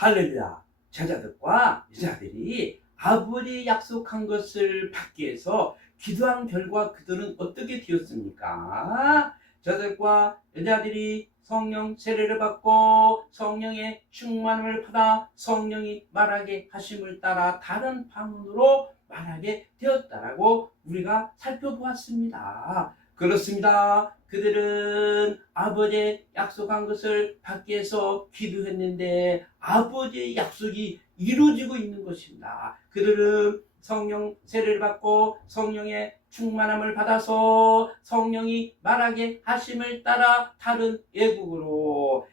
할렐루야. 제자들과 여자들이 아버지의 약속한 것을 받기 위해서 기도한 결과 그들은 어떻게 되었습니까? 제자들과 여자들이 성령 세례를 받고 성령의 충만함을 받아 성령이 말하게 하심을 따라 다른 방언으로 말하게 되었다라고 우리가 살펴보았습니다. 그렇습니다. 그들은 아버지의 약속한 것을 받기 위해서 기도했는데 아버지의 약속이 이루어지고 있는 것입니다. 그들은 성령 세례를 받고 성령의 충만함을 받아서 성령이 말하게 하심을 따라 다른 외국으로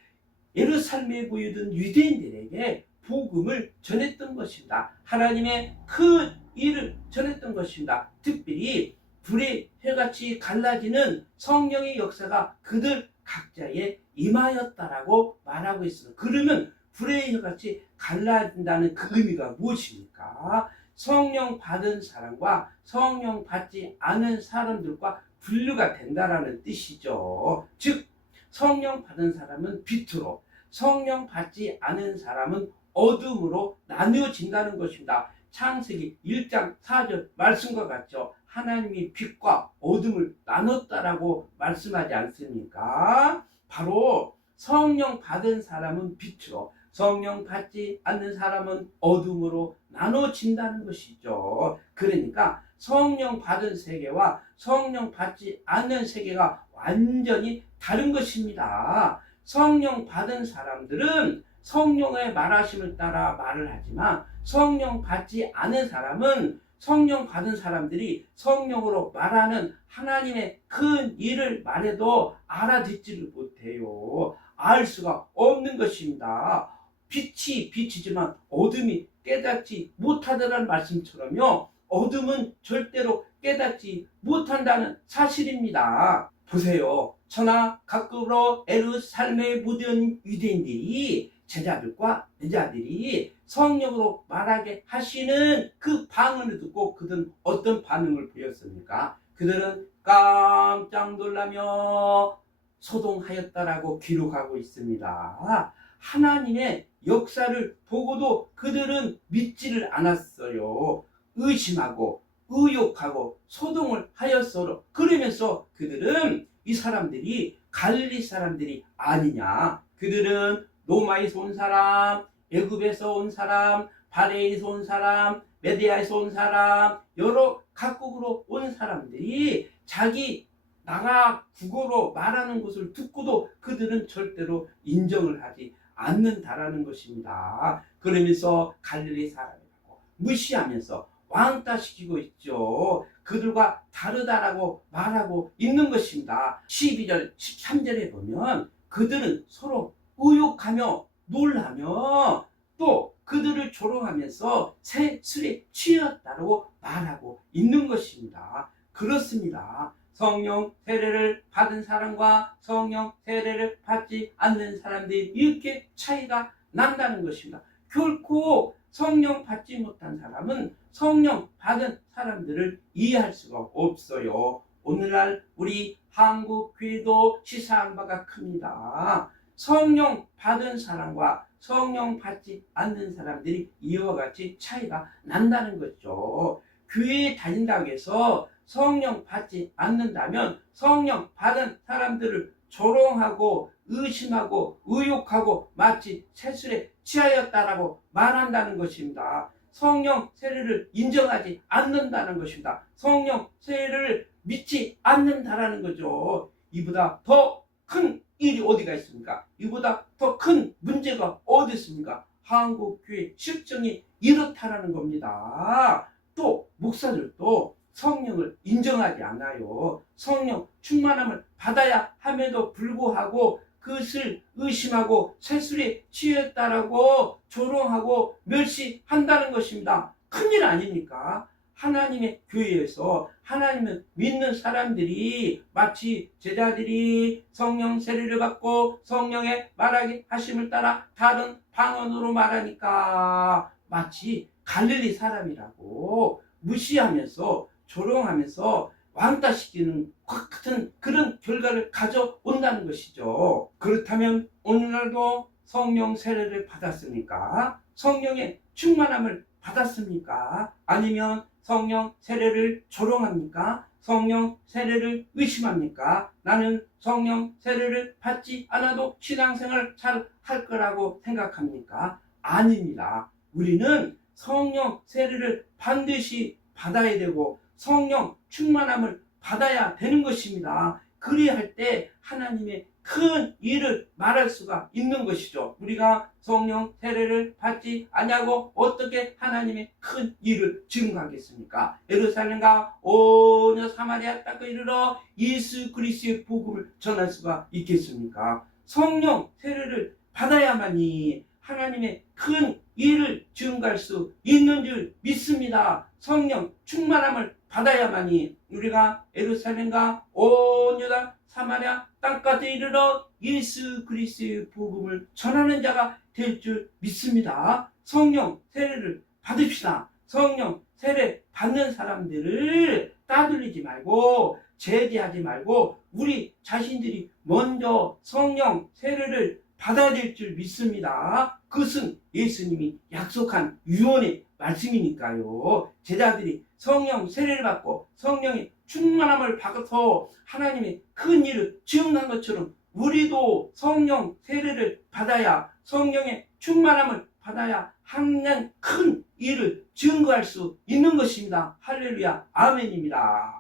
예루살렘에 모이던 유대인들에게 복음을 전했던 것입니다. 하나님의 큰 일을 전했던 것입니다. 특별히 불의 혀같이 갈라지는 성령의 역사가 그들 각자에 임하였다라고 말하고 있습니다. 그러면 불의 혀같이 갈라진다는 그 의미가 무엇입니까? 성령 받은 사람과 성령 받지 않은 사람들과 분류가 된다라는 뜻이죠. 즉 성령 받은 사람은 빛으로, 성령 받지 않은 사람은 어둠으로 나누어진다는 것입니다. 창세기 1장 4절 말씀과 같죠. 하나님이 빛과 어둠을 나눴다라고 말씀하지 않습니까? 바로 성령 받은 사람은 빛으로, 성령 받지 않는 사람은 어둠으로 나눠진다는 것이죠. 그러니까 성령 받은 세계와 성령 받지 않는 세계가 완전히 다른 것입니다. 성령 받은 사람들은 성령의 말하심을 따라 말을 하지만 성령 받지 않은 사람은 성령 받은 사람들이 성령으로 말하는 하나님의 큰 일을 말해도 알아듣지를 못해요. 알 수가 없는 것입니다. 빛이 빛이지만 어둠이 깨닫지 못하더라는 말씀처럼요. 어둠은 절대로 깨닫지 못한다는 사실입니다. 보세요. 천하 각국으로 예루살렘에 모든 유대인들이 제자들과 여자들이 성령으로 말하게 하시는 그 방언을 듣고 그들은 어떤 반응을 보였습니까? 그들은 깜짝 놀라며 소동하였다라고 기록하고 있습니다. 하나님의 역사를 보고도 그들은 믿지를 않았어요. 의심하고 의욕하고 소동을 하였어요. 그러면서 그들은 이 사람들이 갈릴리 사람들이 아니냐. 그들은 로마에서 온 사람, 애굽에서 온 사람, 바레에서 온 사람, 메디아에서 온 사람, 여러 각국으로 온 사람들이 자기 나라 국어로 말하는 것을 듣고도 그들은 절대로 인정을 하지 않는다라는 것입니다. 그러면서 갈릴리 사람이라고 무시하면서 왕따시키고 있죠. 그들과 다르다라고 말하고 있는 것입니다. 12절, 13절에 보면 그들은 서로 의욕하며 놀라며 또 그들을 조롱하면서 새 술에 취했다고 말하고 있는 것입니다. 그렇습니다. 성령 세례를 받은 사람과 성령 세례를 받지 않는 사람들이 이렇게 차이가 난다는 것입니다. 결코 성령 받지 못한 사람은 성령 받은 사람들을 이해할 수가 없어요. 오늘날 우리 한국 교회도 시사한 바가 큽니다. 성령 받은 사람과 성령 받지 않는 사람들이 이와 같이 차이가 난다는 거죠. 교회에 다닌다고 해서 성령 받지 않는다면 성령 받은 사람들을 조롱하고 의심하고 의욕하고 마치 새술에 취하였다라고 말한다는 것입니다. 성령 세례를 인정하지 않는다는 것입니다. 성령 세례를 믿지 않는다라는 거죠. 이보다 더 큰 일이 어디가 있습니까? 이보다 더 큰 문제가 어디 있습니까? 한국교회 실정이 이렇다라는 겁니다. 또 목사들도 성령을 인정하지 않아요. 성령 충만함을 받아야 함에도 불구하고 그것을 의심하고 새술에 취했다라고 조롱하고 멸시한다는 것입니다. 큰일 아닙니까? 하나님의 교회에서 하나님을 믿는 사람들이 마치 제자들이 성령 세례를 받고 성령의 말하게 하심을 따라 다른 방언으로 말하니까 마치 갈릴리 사람이라고 무시하면서 조롱하면서 왕따시키는 같은 그런 결과를 가져온다는 것이죠. 그렇다면 오늘날도 성령 세례를 받았습니까? 성령의 충만함을 받았습니까? 아니면 성령 세례를 조롱합니까? 성령 세례를 의심합니까? 나는 성령 세례를 받지 않아도 신앙생활 잘 할 거라고 생각합니까? 아닙니다. 우리는 성령 세례를 반드시 받아야 되고 성령 충만함을 받아야 되는 것입니다. 그리할 때 하나님의 큰 일을 말할 수가 있는 것이죠. 우리가 성령 세례를 받지 않냐고 어떻게 하나님의 큰 일을 증거하겠습니까? 예루살렘과 온 사마리아 땅에 이르러 예수 그리스도의 복음을 전할 수가 있겠습니까? 성령 세례를 받아야만이 하나님의 큰 일을 증거할 수 있는 줄 믿습니다. 성령 충만함을 받아야만이 우리가 예루살렘과 온 유다 사마리아 땅까지 이르러 예수 그리스도의 복음을 전하는 자가 될 줄 믿습니다. 성령 세례를 받읍시다. 성령 세례 받는 사람들을 따돌리지 말고 제지하지 말고 우리 자신들이 먼저 성령 세례를 받아야 될 줄 믿습니다. 그것은 예수님이 약속한 유언의 말씀이니까요. 제자들이 성령 세례를 받고 성령의 충만함을 받아서 하나님의 큰 일을 증거한 것처럼 우리도 성령 세례를 받아야 성령의 충만함을 받아야 하나님 큰 일을 증거할 수 있는 것입니다. 할렐루야 아멘입니다.